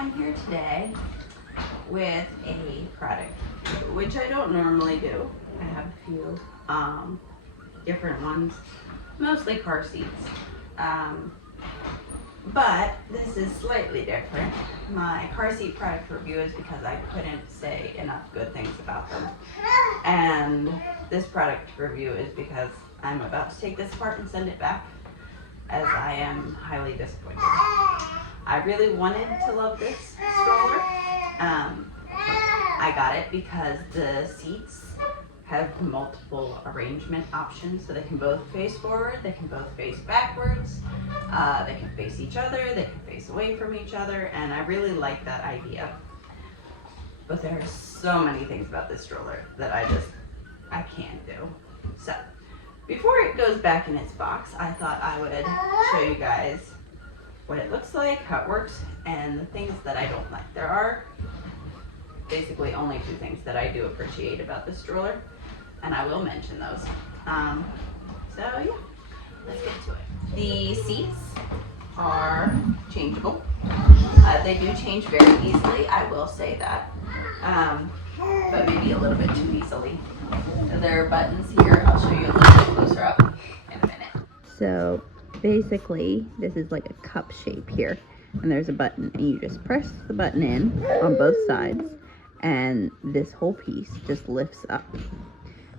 I'm here today with a product review, which I don't normally do. I have a few different ones, mostly car seats. But this is slightly different. My car seat product review is because I couldn't say enough good things about them. And this product review is because I'm about to take this apart and send it back, as I am highly disappointed. I really wanted to love this stroller. I got it because the seats have multiple arrangement options, so they can both face forward, they can both face backwards, they can face each other, they can face away from each other, and I really like that idea. But there are so many things about this stroller that I can't do. So, before it goes back in its box, I thought I would show you guys what it looks like, how it works, and the things that I don't like. There are basically only two things that I do appreciate about this stroller, and I will mention those. So yeah, let's get to it. The seats are changeable. They do change very easily, I will say that, but maybe a little bit too easily. So there are buttons here. I'll show you a little bit closer up in a minute. So basically, this is like a cup shape here, and there's a button, and you just press the button in on both sides, and this whole piece just lifts up,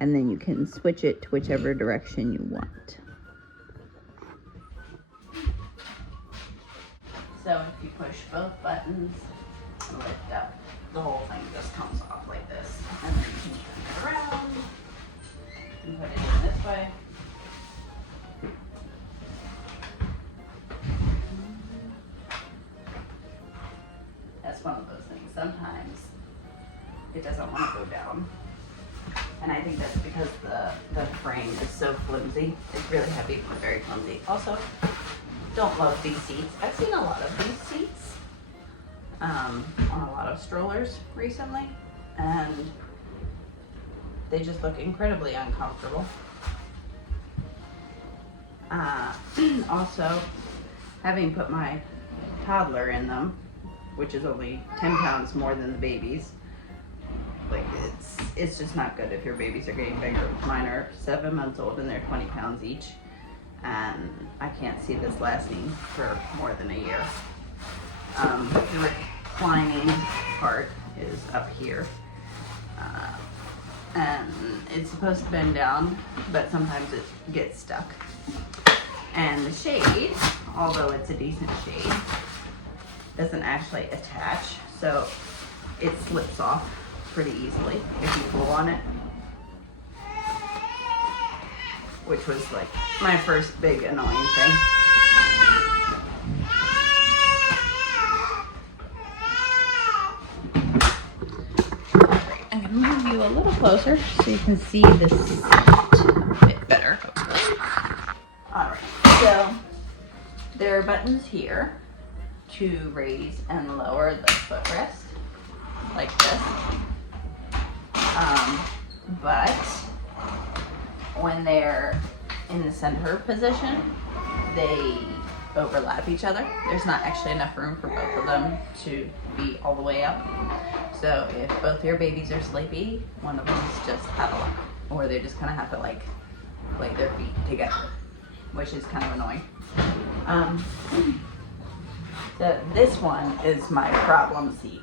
and then you can switch it to whichever direction you want. So if you push both buttons and lift up, the whole thing just comes off like this, and then you can turn it around and put it in this way. That's one of those things. Sometimes it doesn't want to go down, and I think that's because the frame is so flimsy. It's really heavy but very flimsy. Also, don't love these seats. I've seen a lot of these seats on a lot of strollers recently, and they just look incredibly uncomfortable. Also, having put my toddler in them, which is only 10 pounds more than the babies, like it's just not good if your babies are getting bigger. Mine are 7 months old and they're 20 pounds each, and I can't see this lasting for more than a year. The reclining part is up here, and it's supposed to bend down, but sometimes it gets stuck. And the shade, although it's a decent shade, doesn't actually attach, so it slips off pretty easily if you pull on it, which was like my first big annoying thing. I'm gonna move you a little closer so you can see this a bit better. Alright, so there are buttons here to raise and lower the footrest, like this. But when they're in the center position, they overlap each other. There's not actually enough room for both of them to be all the way up. So if both your babies are sleepy, one of them's just out of luck, or they just kind of have to like lay their feet together, which is kind of annoying. So this one is my problem seat,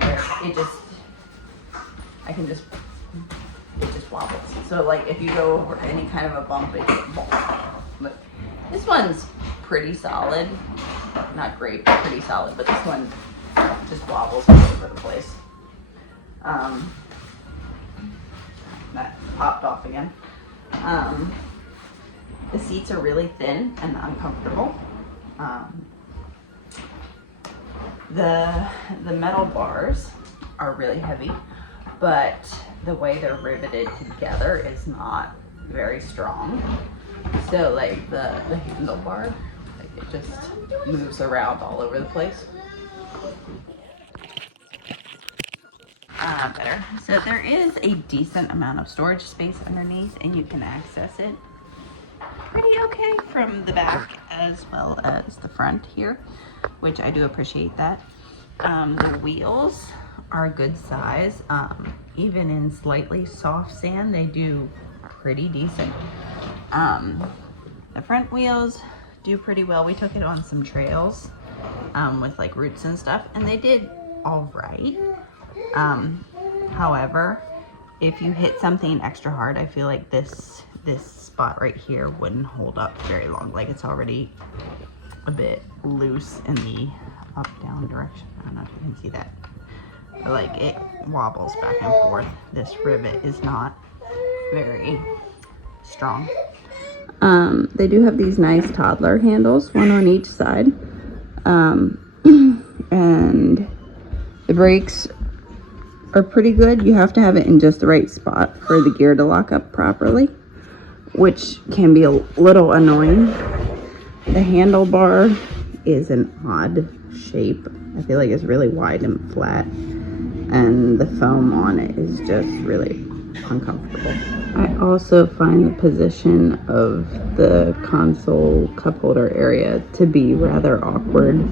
where it just wobbles. So like if you go over any kind of a bump, it just wobbles. But this one's pretty solid. Not great, but pretty solid. But this one just wobbles all over the place. That popped off again. The seats are really thin and uncomfortable. The metal bars are really heavy, but the way they're riveted together is not very strong. So like the handlebar, like it just moves around all over the place. Better. So there is a decent amount of storage space underneath, and you can access it pretty okay from the back as well as the front here, which I do appreciate that. The wheels are a good size. Even in slightly soft sand, they do pretty decent. The front wheels do pretty well. We took it on some trails with like roots and stuff, and they did all right. However, if you hit something extra hard, I feel like this spot right here wouldn't hold up very long. Like, it's already a bit loose in the up-down direction. I don't know if you can see that. But like, it wobbles back and forth. This rivet is not very strong. They do have these nice toddler handles, one on each side. And the brakes are pretty good. You have to have it in just the right spot for the gear to lock up properly, which can be a little annoying. The handlebar is an odd shape. I feel like it's really wide and flat, and the foam on it is just really uncomfortable. I also find the position of the console cup holder area to be rather awkward.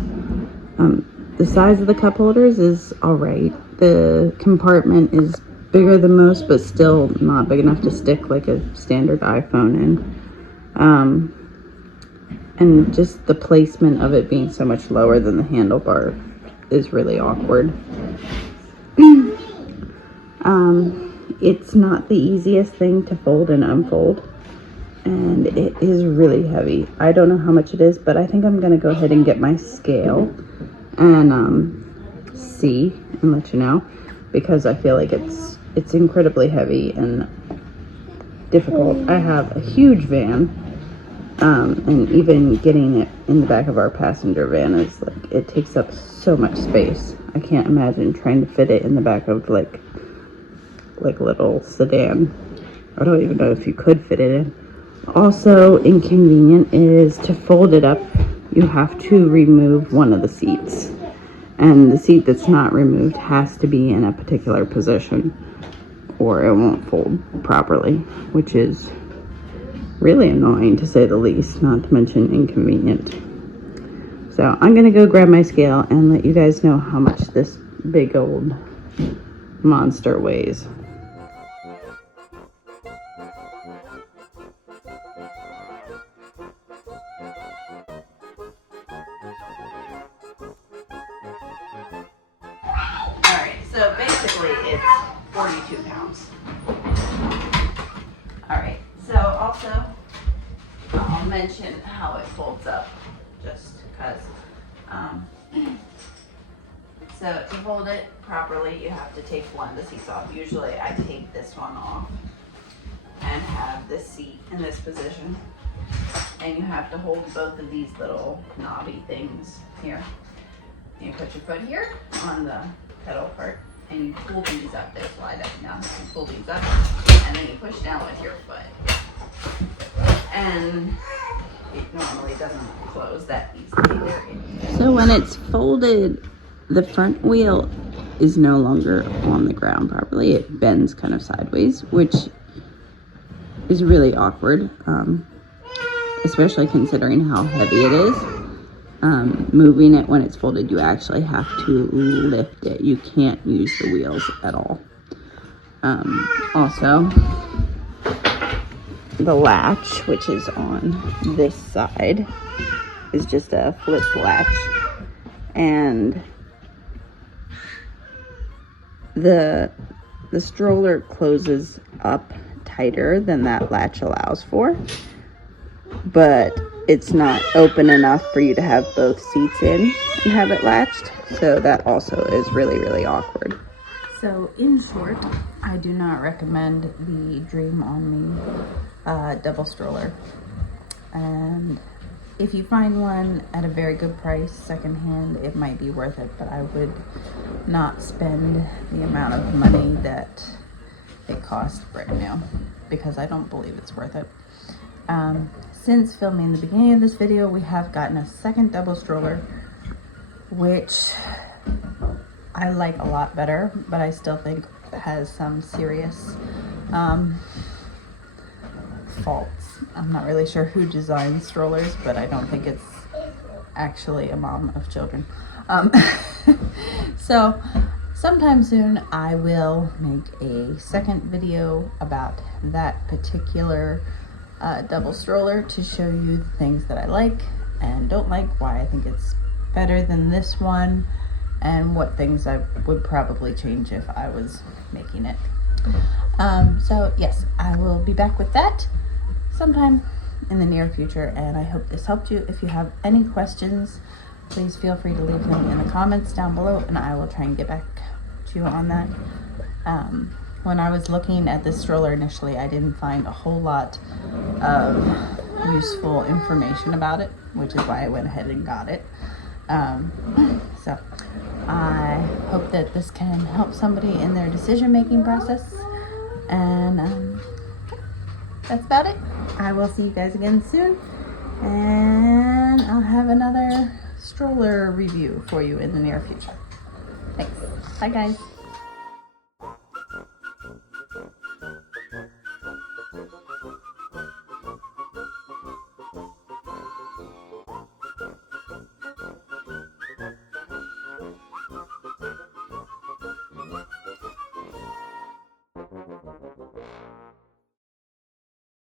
The size of the cup holders is all right. The compartment is bigger than most, but still not big enough to stick like a standard iPhone in. And just the placement of it being so much lower than the handlebar is really awkward. It's not the easiest thing to fold and unfold, and it is really heavy. I don't know how much it is, but I think I'm gonna go ahead and get my scale and see and let you know, because I feel like it's incredibly heavy and difficult. I have a huge van, and even getting it in the back of our passenger van is like, it takes up so much space. I can't imagine trying to fit it in the back of like a little sedan. I don't even know if you could fit it in. Also inconvenient is to fold it up, you have to remove one of the seats, and the seat that's not removed has to be in a particular position or it won't fold properly, which is really annoying to say the least, not to mention inconvenient. So I'm gonna go grab my scale and let you guys know how much this big old monster weighs. So basically it's 42 pounds. Alright, so also I'll mention how it folds up, just because. So to fold it properly, you have to take one of the seats off. Usually I take this one off and have this seat in this position. And you have to hold both of these little knobby things here. You put your foot here on the pedal part, and you pull these up. They slide up and down. You pull these up, and then you push down with your foot. And it normally doesn't close that easily. So when it's folded, the front wheel is no longer on the ground properly. It bends kind of sideways, which is really awkward, especially considering how heavy it is. Moving it when it's folded, you actually have to lift it. You can't use the wheels at all. Also, the latch, which is on this side, is just a flip latch, and the stroller closes up tighter than that latch allows for, but it's not open enough for you to have both seats in and have it latched, so that also is really, really awkward. So in short, I do not recommend the Dream On Me double stroller, and if you find one at a very good price secondhand, it might be worth it, but I would not spend the amount of money that it cost brand new, because I don't believe it's worth it. Since filming the beginning of this video, we have gotten a second double stroller, which I like a lot better, but I still think it has some serious faults. I'm not really sure who designed strollers, but I don't think it's actually a mom of children. So sometime soon I will make a second video about that particular double stroller to show you the things that I like and don't like, why I think it's better than this one, and what things I would probably change if I was making it. So yes, I will be back with that sometime in the near future, and I hope this helped you. If you have any questions, please feel free to leave them in the comments down below, and I will try and get back to you on that. When I was looking at this stroller initially, I didn't find a whole lot of useful information about it, which is why I went ahead and got it. So I hope that this can help somebody in their decision-making process, and that's about it. I will see you guys again soon, and I'll have another stroller review for you in the near future. Thanks. Bye guys.